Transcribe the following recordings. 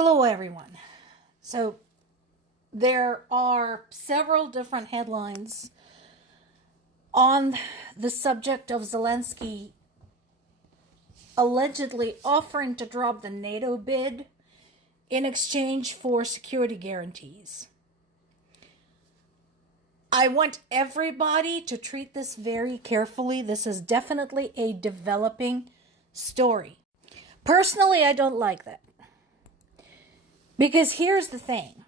Hello, everyone. So, there are several different headlines on the subject of Zelensky allegedly offering to drop the NATO bid in exchange for security guarantees. I want everybody to treat this very carefully. This is definitely a developing story. Personally, I don't like that. Because here's the thing.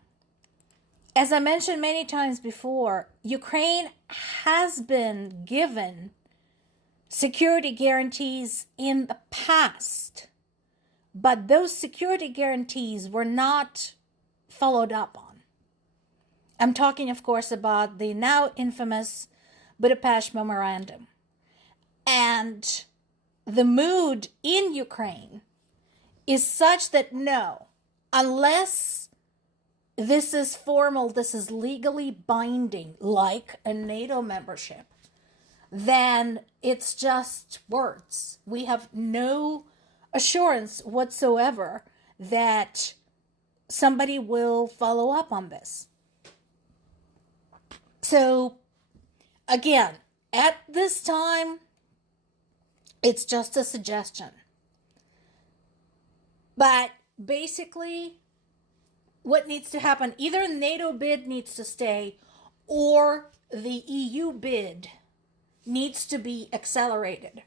As I mentioned many times before, Ukraine has been given security guarantees in the past, but those security guarantees were not followed up on. I'm talking, of course, about the now infamous Budapest Memorandum. And the mood in Ukraine is such that no, unless this is formal, this is legally binding, like a NATO membership, then it's just words. We have no assurance whatsoever that somebody will follow up on this. So, again, at this time, it's just a suggestion. But basically, what needs to happen, either the NATO bid needs to stay or the EU bid needs to be accelerated.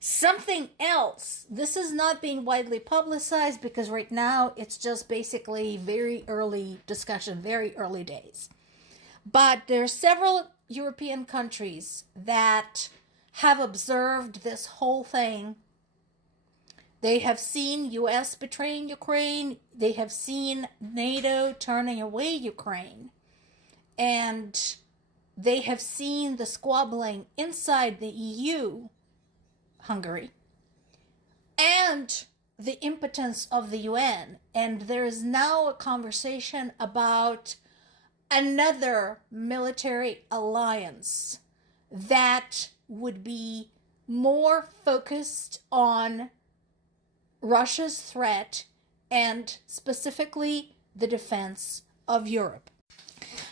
Something else, this is not being widely publicized because right now it's just basically very early discussion, very early days. But there are several European countries that have observed this whole thing. They have seen US betraying Ukraine. They have seen NATO turning away Ukraine. And they have seen the squabbling inside the EU, Hungary, and the impotence of the UN. And there is now a conversation about another military alliance that would be more focused on Russia's threat and specifically the defense of Europe.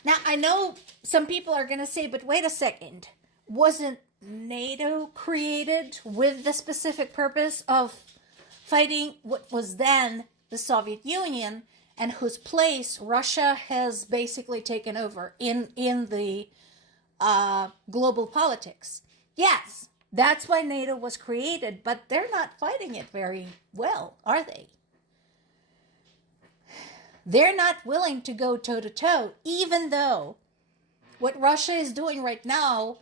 Now, I know some people are going to say, but wait a second, wasn't NATO created with the specific purpose of fighting what was then the Soviet Union and whose place Russia has basically taken over in the global politics? Yes, that's why NATO was created, but they're not fighting it very well, are they? They're not willing to go toe-to-toe, even though what Russia is doing right now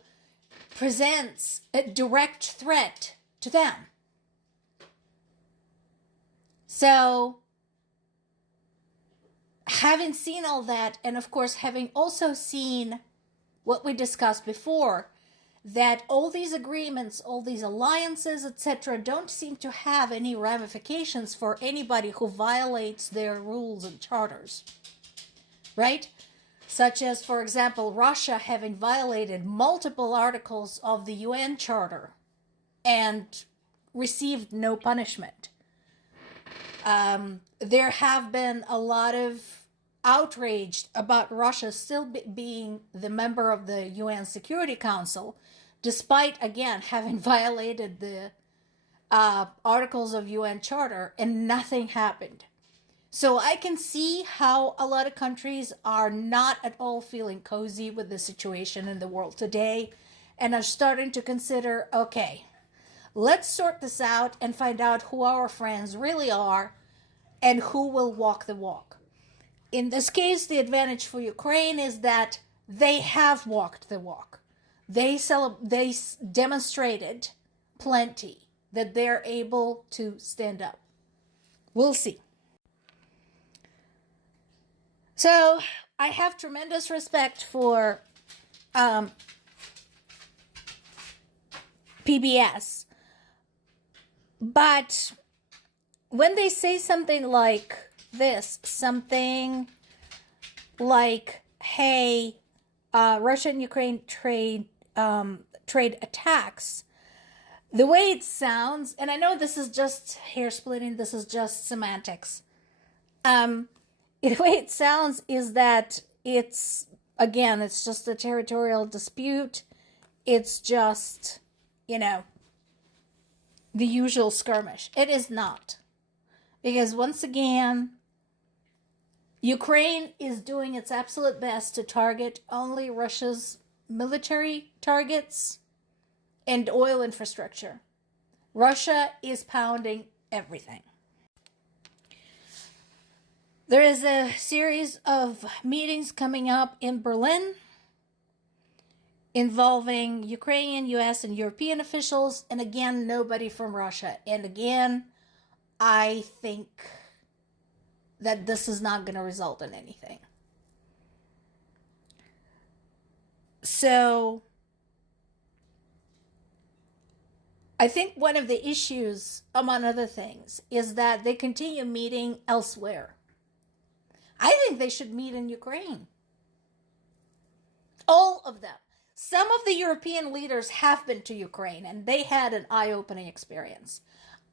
presents a direct threat to them. So, having seen all that, and of course having also seen what we discussed before, that all these agreements, all these alliances, etc., don't seem to have any ramifications for anybody who violates their rules and charters, right? Such as, for example, Russia having violated multiple articles of the UN Charter and received no punishment. There have been a lot of outrage about Russia still being the member of the UN Security Council, despite, again, having violated the articles of UN Charter, and nothing happened. So I can see how a lot of countries are not at all feeling cozy with the situation in the world today and are starting to consider, okay, let's sort this out and find out who our friends really are and who will walk the walk. In this case, the advantage for Ukraine is that they have walked the walk. They demonstrated plenty that they're able to stand up. We'll see. So I have tremendous respect for PBS, but when they say something like this, something like, hey, Russia and Ukraine trade attacks, the way it sounds, and I know this is just hair splitting, this is just semantics, Um, the way it sounds is that it's just a territorial dispute. It's just, you know, the usual skirmish. It is not. Because once again, Ukraine is doing its absolute best to target only Russia's military targets and oil infrastructure. Russia is pounding everything. There is a series of meetings coming up in Berlin involving Ukrainian, US, and European officials, and again, nobody from Russia. And again, I think that this is not going to result in anything. So, I think one of the issues, among other things, is that they continue meeting elsewhere. I think they should meet in Ukraine. All of them. Some of the European leaders have been to Ukraine and they had an eye-opening experience.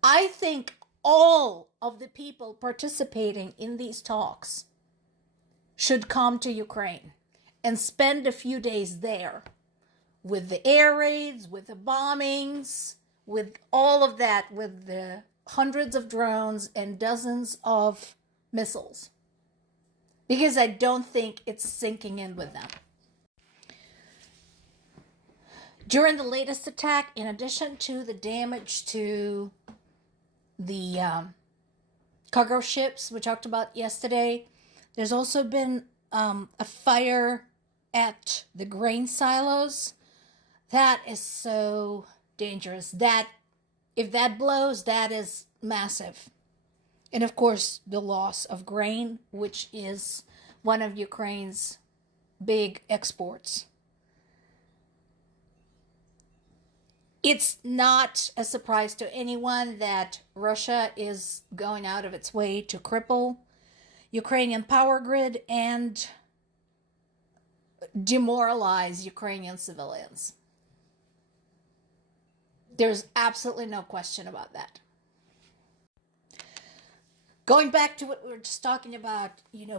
I think all of the people participating in these talks should come to Ukraine and spend a few days there with the air raids, with the bombings, with all of that, with the hundreds of drones and dozens of missiles. Because I don't think it's sinking in with them. During the latest attack, in addition to the damage to the cargo ships we talked about yesterday, there's also been a fire at the grain silos. That is so dangerous. That if that blows, that is massive. And of course, the loss of grain, which is one of Ukraine's big exports. It's not a surprise to anyone that Russia is going out of its way to cripple Ukrainian power grid and demoralize Ukrainian civilians. There's absolutely no question about that. Going back to what we were just talking about,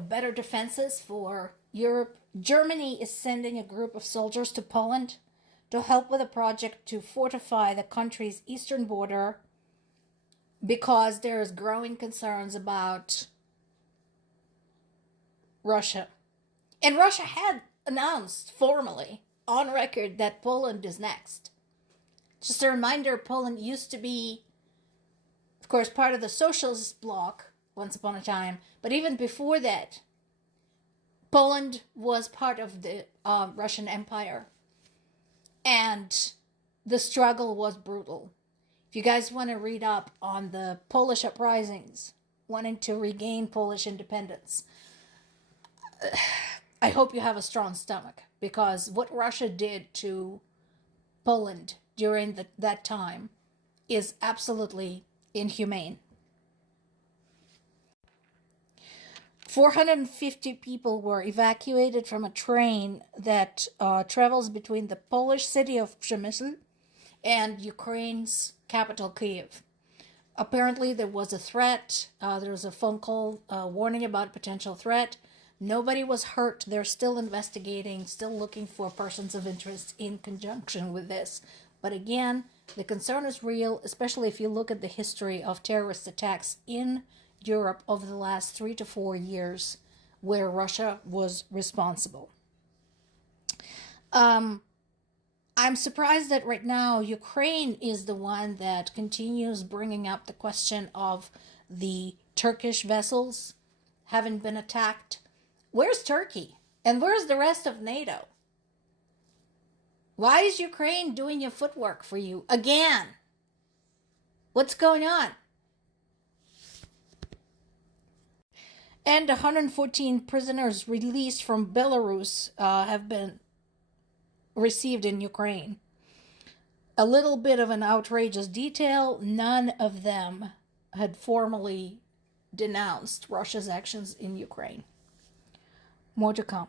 better defenses for Europe, Germany is sending a group of soldiers to Poland to help with a project to fortify the country's eastern border because there's growing concerns about Russia. And Russia had announced formally on record that Poland is next. Just a reminder, Poland used to be, of course, part of the socialist bloc once upon a time, but even before that, Poland was part of the Russian Empire. And the struggle was brutal. If you guys want to read up on the Polish uprisings, wanting to regain Polish independence, I hope you have a strong stomach, because what Russia did to Poland during that time is absolutely inhumane. 450 people were evacuated from a train that travels between the Polish city of Przemysl and Ukraine's capital, Kyiv. Apparently, there was a threat. There was a phone call warning about a potential threat. Nobody was hurt. They're still investigating, still looking for persons of interest in conjunction with this. But again, the concern is real, especially if you look at the history of terrorist attacks in Europe over the last 3 to 4 years where Russia was responsible. I'm surprised that right now Ukraine is the one that continues bringing up the question of the Turkish vessels having been attacked. Where's Turkey? And where's the rest of NATO? Why is Ukraine doing your footwork for you again? What's going on? And 114 prisoners released from Belarus have been received in Ukraine. A little bit of an outrageous detail, none of them had formally denounced Russia's actions in Ukraine. More to come.